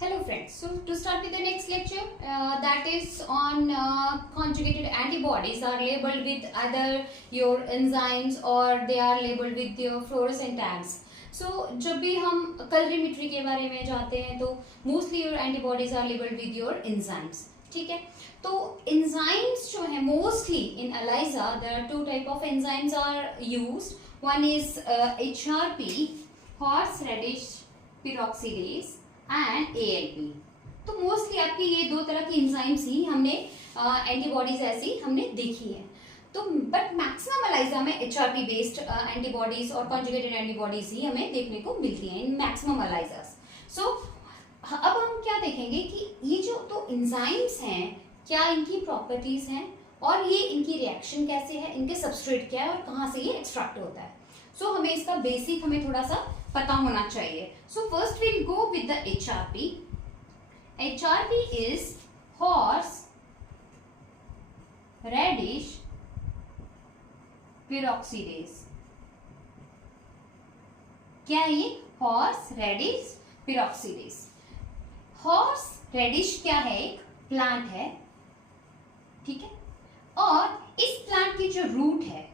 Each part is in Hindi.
Hello friends, so to start with the next lecture that is on conjugated antibodies are labeled with either your enzymes or they are labeled with your fluorescent tags. So जब भी हम colorimetry के बारे में जाते हैं तो mostly your antibodies are labeled with your enzymes. ठीक है, तो enzymes जो है mostly in ELISA there are two type of enzymes are used. One is HRP, horseradish peroxidase and ALP. तो मोस्टली आपकी ये दो तरह की एंजाइम्स ही हमने एंटीबॉडीज ऐसी हमने देखी है. तो बट मैक्सिमम एलाइजा में HRP बेस्ड एंटीबॉडीज और कॉन्जुगेटेड एंटीबॉडीज ही हमें देखने को मिलती हैं इन मैक्सिमम एलाइजास. सो अब हम क्या देखेंगे कि ये जो तो एंजाइम्स हैं क्या इनकी प्रॉपर्टीज हैं और ये इनकी रिएक्शन कैसे है, इनके सबस्ट्रेट क्या है और कहाँ से ये एक्सट्रैक्ट होता है. सो हमें इसका बेसिक हमें थोड़ा सा पता होना चाहिए. So first will go with the HRP. HRP is horseradish peroxidase. क्या है ये? Horseradish peroxidase. Horseradish क्या है? एक प्लांट है, ठीक है. और इस प्लांट की जो रूट है,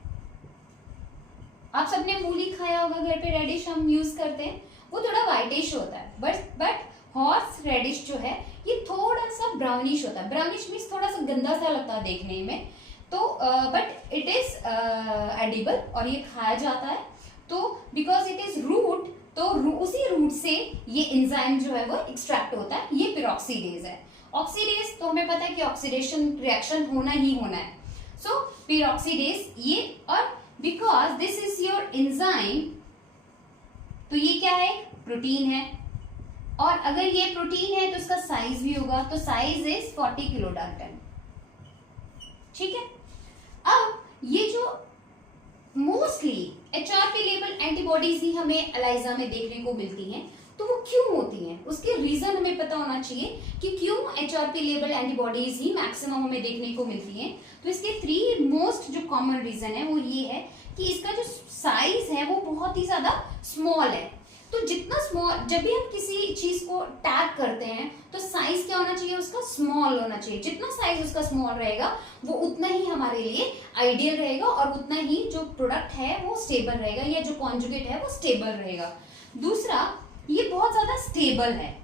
आप सबने मूली खाया होगा घर पे, रेडिश हम यूज करते हैं, वो थोड़ा व्हाइटिश होता है. बट हॉर्स रेडिश जो है ये थोड़ा सा ब्राउनिश होता है. ब्राउनिश मीन्स थोड़ा सा गंदा सा लगता है देखने में. तो बट इट इज एडिबल और ये खाया जाता है. तो बिकॉज इट इज रूट, तो उसी रूट से ये एंजाइम जो है वो एक्सट्रैक्ट होता है. ये पेरोक्सीडेज है. ऑक्सीडेज तो हमें पता है कि ऑक्सीडेशन रिएक्शन होना ही होना है. सो पेरोक्सीडेज ये, और because this is your enzyme, तो ये क्या है? प्रोटीन है. और अगर ये प्रोटीन है तो उसका साइज भी होगा, तो साइज इज 40 किलो डाल्टन. ठीक है. अब ये जो मोस्टली HRP लेबल एंटीबॉडीज ही हमें एलाइजा में देखने को मिलती हैं, तो वो क्यों होती हैं, उसके रीजन हमें पता होना चाहिए कि क्यों HRP लेबल एंटीबॉडीज ही मैक्सिमम हमें देखने को मिलती हैं. तो इसके थ्री मोस्ट जो कॉमन रीजन है वो ये है कि इसका जो साइज है वो बहुत ही ज्यादा स्मॉल है. तो जितना स्मॉल, जब भी हम किसी चीज को टैग करते हैं तो साइज क्या होना चाहिए? उसका स्मॉल होना चाहिए. जितना साइज उसका स्मॉल रहेगा वो उतना ही हमारे लिए आइडियल रहेगा और उतना ही जो प्रोडक्ट है वो स्टेबल रहेगा या जो कॉन्जुगेट है वो स्टेबल रहेगा. दूसरा, ये बहुत ज्यादा स्टेबल है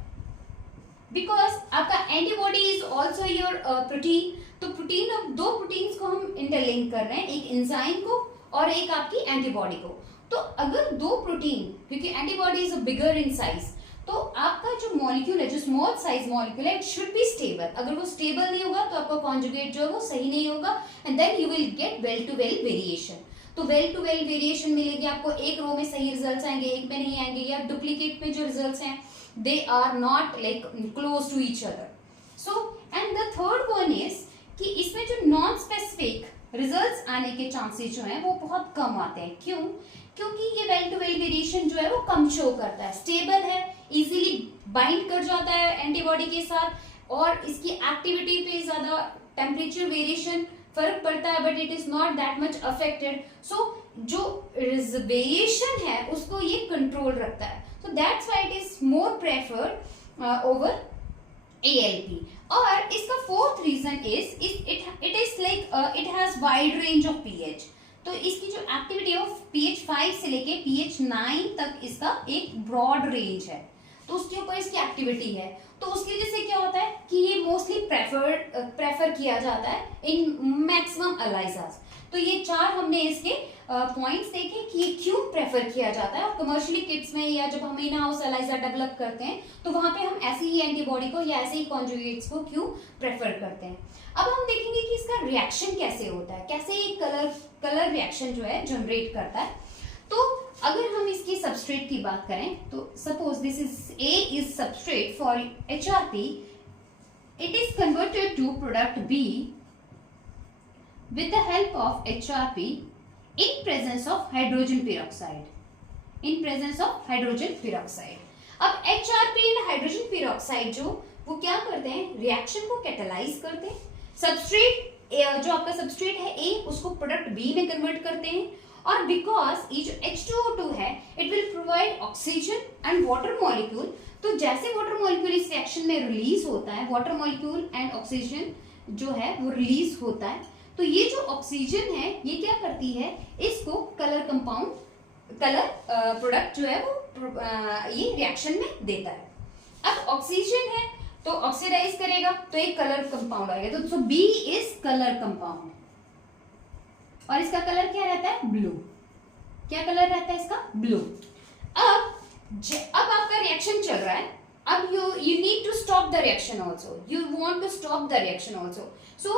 बिकॉज आपका antibody is also your protein. तो प्रोटीन, अब दो प्रोटीन्स को हम इंटरलिंक कर रहे हैं, एक एंजाइम को और एक आपकी एंटीबॉडी को. तो अगर दो प्रोटीन, क्योंकि antibody is bigger in size, तो आपका जो मॉलिक्यूल है, जो स्मॉल साइज मॉलिक्यूल है, इट शुड बी स्टेबल. अगर वो स्टेबल नहीं होगा तो आपका कॉन्जुगेट जो है वो सही नहीं होगा and then you will get well to well variation. तो वेल टू वेल वेरिएशन मिलेगी आपको. एक रो में सही रिजल्ट्स आएंगे, एक में नहीं आएंगे, या डुप्लीकेट में जो रिजल्ट्स हैं they are not like close to each other. So and the third one is कि इसमें जो नॉन स्पेसिफिक रिजल्ट्स आने के चांसेस जो हैं वो बहुत कम आते हैं. क्यों? क्योंकि ये वेल टू वेल वेरिएशन जो है वो कम शो करता है. स्टेबल है, इजीली बाइंड कर जाता है एंटीबॉडी के साथ और इसकी एक्टिविटी पे ज्यादा टेम्परेचर वेरिएशन फर्क पड़ता है, but it is not that much affected. So जो वेरिएशन है उसको ये कंट्रोल रखता है. So that's why it is more preferred over ALP. और इसका fourth reason is it is like it has wide range of pH. तो इसकी जो एक्टिविटी ऑफ pH 5 से लेके pH 9 तक इसका एक ब्रॉड रेंज है. तो उसके ऊपर इसकी एक्टिविटी है. तो उसकी वजह से क्या होता है कि ये मोस्टली प्रेफर किया जाता है इन मैक्सिमम एलाइजास. तो ये चार हमने इसके पॉइंट्स देखे कि ये क्यों प्रेफर किया जाता है. और कमर्शियली किट्स में या जब हम इन हाउस एलाइजा डेवलप करते हैं तो वहां पे हम ऐसे ही एंटीबॉडी को या ऐसे ही कॉन्जुगेट्स को क्यों प्रेफर करते हैं. अब हम देखेंगे कि इसका रिएक्शन कैसे होता है, कैसे ये कलर रिएक्शन जो है जनरेट करता है. तो अगर हम इसकी सबस्ट्रेट की बात करें तो suppose this is A is substrate for HRP. It is converted to product B with the help of HRP in presence of hydrogen peroxide. In presence of hydrogen peroxide. अब HRP and hydrogen peroxide वो क्या करते हैं? रिएक्शन को कैटालाइज करते हैं. सबस्ट्रेट जो आपका सबस्ट्रेट है A उसको प्रोडक्ट B में कन्वर्ट करते हैं और बिकॉज ये जो H2O2 है it will provide oxygen and water molecule तो जैसे वाटर मॉलिक्यूल इस रिएक्शन में रिलीज होता है, वाटर मॉलिक्यूल एंड ऑक्सीजन जो है वो रिलीज होता है, तो ये जो ऑक्सीजन है ये क्या करती है, इसको कलर कंपाउंड, कलर प्रोडक्ट जो है वो ये रिएक्शन में देता है। अब ऑक्सीजन है तो ऑक्सीडाइज करेगा तो एक कलर कंपाउंड आएगा, तो बी इज कलर कंपाउंड और इसका कलर क्या रहता है, ब्लू। क्या कलर रहता है इसका, ब्लू। अब आपका रिएक्शन चल रहा है, अब you need to stop the reaction also, you want to stop the reaction also, so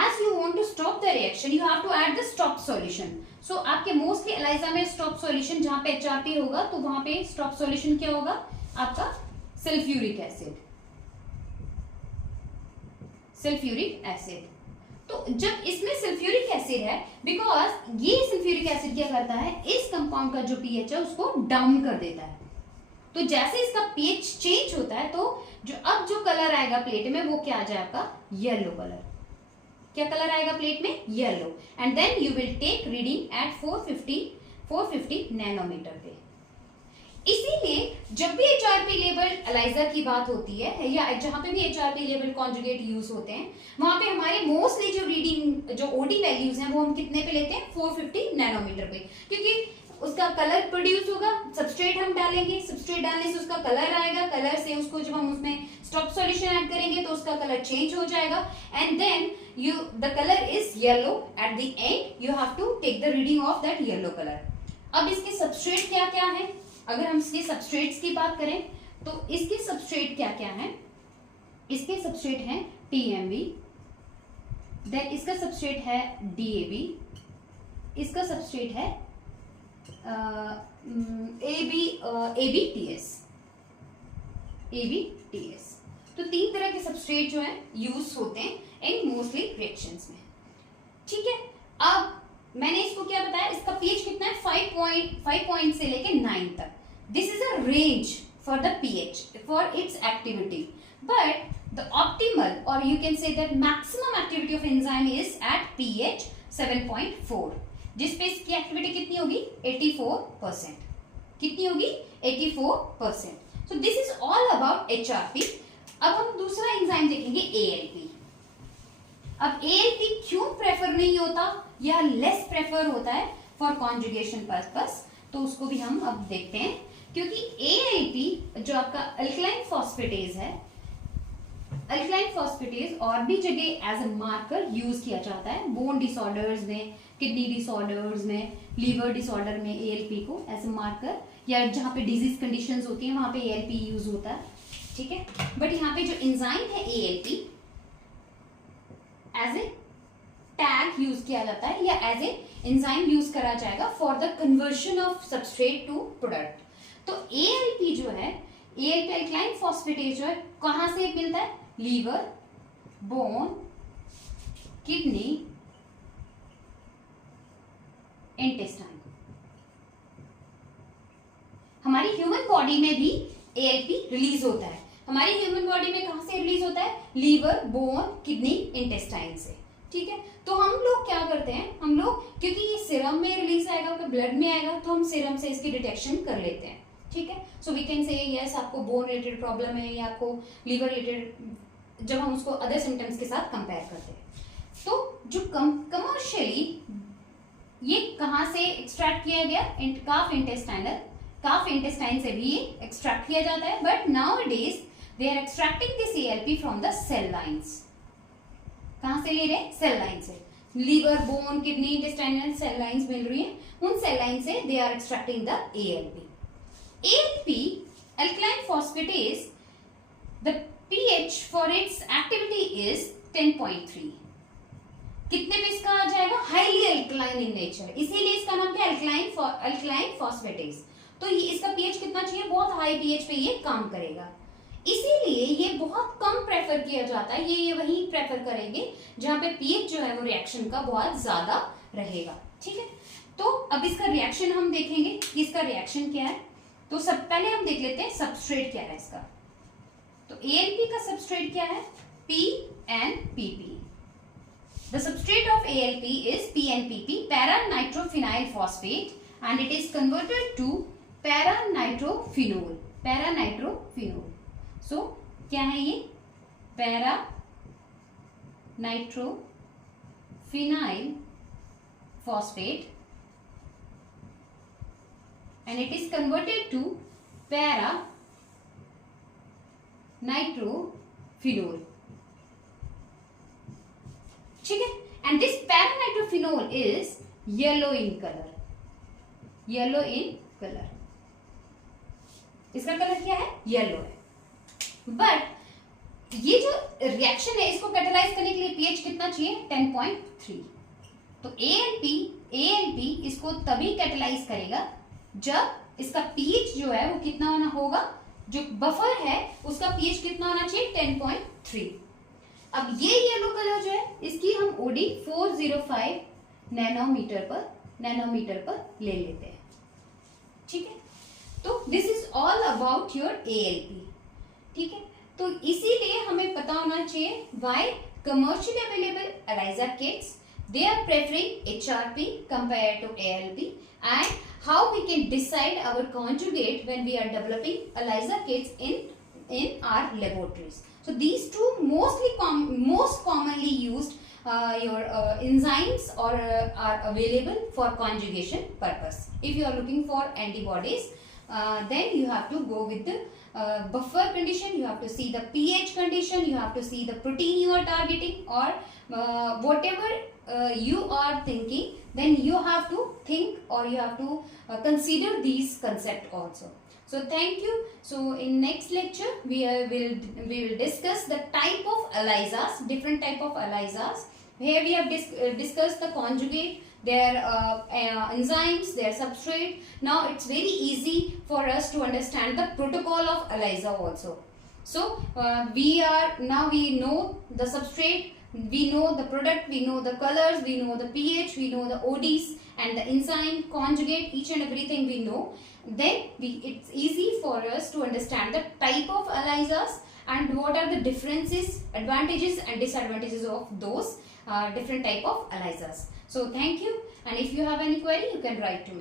as you want to stop the reaction you have to add the stop solution। so आपके मोस्टली एलाइजा में स्टॉप सॉल्यूशन जहां पे HRP होगा तो वहां पे स्टॉप सॉल्यूशन क्या होगा आपका, सल्फ्यूरिक एसिड, सल्फ्यूरिक एसिड। तो जब इसमें सल्फ्यूरिक एसिड है, बिकॉज ये सल्फ्यूरिक एसिड क्या करता है, इस कंपाउंड का जो पीएच है उसको डाउन कर देता है। तो जैसे इसका पीएच चेंज होता है तो जो कलर आएगा प्लेट में वो क्या आ जाए आपका, येलो कलर। क्या कलर आएगा प्लेट में, yellow. And then you will take reading at 450 nanometre पे। इसीलिए जब भी HRP लेवल एलाइजर की बात होती है या जहां पे भी HRP लेवल कॉन्जुगेट यूज होते हैं, वहां पे हमारे मोस्टली जो रीडिंग जो OD वैल्यूज हैं वो हम कितने पे लेते हैं, 450 नैनोमीटर पे, क्योंकि उसका कलर प्रोड्यूस होगा, सबस्ट्रेट हम डालेंगे, सबस्ट्रेट डालने से उसका कलर आएगा, कलर से उसको जब हम उसमें स्टॉप सॉल्यूशन ऐड करेंगे तो उसका कलर चेंज हो जाएगा, and then the colour is yellow. At the end you have to take the reading of that yellow colour. अब इसके सबस्ट्रेट क्या क्या है, अगर हम इसके सबस्ट्रेट्स की बात करें तो इसके सबस्ट्रेट क्या क्या है, इसके सबस्ट्रेट हैं TMB, देन इसका सबस्ट्रेट है DAB, इसका सबस्ट्रेट है ABTS। तो 3 तरह के सबस्ट्रेट जो है यूज होते हैं इन मोस्टली रिएक्शंस में। ठीक है, अब मैंने इसको क्या बताया, इसका पीएच कितना है, 5 पॉइंट से लेके 9 तक। This is a range for the pH for its activity, but the optimal और you can say that maximum activity of enzyme is at pH 7.4, जिसपे इसकी एक्टिविटी कितनी होगी, 84%। कितनी होगी, 84%। So this is all about HRP। अब हम दूसरा एंजाइम देखेंगे ALP। अब ALP क्यों प्रेफर नहीं होता या लेस प्रेफर होता है फॉर कॉन्जुगेशन पर्पस, तो उसको भी हम अब देखते हैं, क्योंकि ALP जो आपका अल्कलाइन फॉस्फेटेज है, अल्कलाइन फॉस्फेटेज और भी जगह एज अ मार्कर यूज किया जाता है, बोन डिसऑर्डर्स में, किडनी डिसऑर्डर्स में, लीवर डिसऑर्डर में ALP को एज अ मार्कर, या जहाँ पे डिजीज कंडीशंस होती हैं वहां पे ALP यूज होता है। ठीक है, बट यहाँ पे जो एंजाइम है ALP as a tag use किया जाता है या एज ए एंजाइम यूज करा जाएगा for the conversion of substrate to product. तो ALP जो है, ALP अल्कलाइन फॉस्फेटेज जो है कहां से मिलता है, लीवर, बोन, किडनी, इंटेस्टाइन। हमारी ह्यूमन बॉडी में भी ALP रिलीज होता है। हमारी ह्यूमन बॉडी में कहां से रिलीज होता है, लीवर, बोन, किडनी, इंटेस्टाइन से। ठीक है, तो हम लोग क्या करते हैं, हम लोग क्योंकि ये सीरम में रिलीज आएगा, ब्लड में आएगा, तो हम सीरम से इसकी डिटेक्शन कर लेते हैं। ठीक है, so we can say yes आपको बोन रिलेटेड प्रॉब्लम है या आपको लीवर रिलेटेड, जब हम उसको अदर सिम्टम्स के साथ कंपेयर करते हैं। तो जो कमर्शियली ये कहां से एक्सट्रैक्ट किया गया, काफ इंटेस्टाइन से भी एक्सट्रैक्ट किया जाता है, but nowadays they are extracting this ALP from the cell lines. कहां से ले रहे हैं, सेल लाइन से। Liver, bone, kidney, intestinal cell lines मिल रही है, उन सेल लाइन से they are extracting the ALP। ALP alkaline phosphatase, the pH for its activity is 10.3। कितने पे इसका आ जाएगा, हाईली अल्कलाइन इन नेचर, इसीलिए इसका नाम क्या है, अल्कलाइन फॉस्फेटेज। तो ये इसका पीएच कितना चाहिए, बहुत हाई पीएच पे ये काम करेगा, इसीलिए ये बहुत कम प्रेफर किया जाता है। ये वही प्रेफर करेंगे जहां पे पीएच जो है वो रिएक्शन का बहुत ज्यादा रहेगा। ठीक है, तो अब इसका रिएक्शन हम देखेंगे कि इसका रिएक्शन क्या है। तो सब पहले हम देख लेते हैं सबस्ट्रेट क्या है इसका। तो ALP का सबस्ट्रेट क्या है, PNPP। The substrate of ALP is PNPP, para-nitrophenyl phosphate, and it is converted to para-nitrophenol. Para nitrophenol. So क्या है ये? Para nitrophenyl phosphate and it is converted to para nitrophenol. ठीक है. And this para nitrophenol is yellow in color. Yellow in color. इसका कलर क्या है? येलो है. बट ये जो रिएक्शन है इसको कैटालाइज करने के लिए पीएच कितना चाहिए? 10.3. तो ALP इसको तभी कैटालाइज करेगा जब इसका पीएच जो है वो कितना होना होगा, जो बफर है उसका पीएच कितना होना चाहिए? 10.3. अब ये येलो कलर जो है इसकी हम OD 405 नैनोमीटर पर ले लेते हैं. ठीक है. तो this is all about your ALP. ठीक है. तो इसीलिए हमें पता होना चाहिए why commercially available ELISA kits they are preferring HRP compared to ALP, and how we can decide our conjugate when we are developing ELISA kits in our laboratories. So these two most commonly used your enzymes or are available for conjugation purpose. If you are looking for antibodies, then you have to go with the buffer condition, you have to see the pH condition, you have to see the protein you are targeting, or whatever you are thinking, then you have to think or you have to consider these concepts also. So thank you. So in next lecture we will discuss the type of ELISAs, different type of ELISAs. Here we have discussed the conjugate, their enzymes, their substrate. Now it's very easy for us to understand the protocol of ELISA also. So we know the substrate, we know the product, we know the colors, we know the pH, we know the ODs and the enzyme, conjugate, each and everything we know. Then it's easy for us to understand the type of ELISAs and what are the differences, advantages and disadvantages of those different type of ELISAs. So thank you, and if you have any query you can write to me.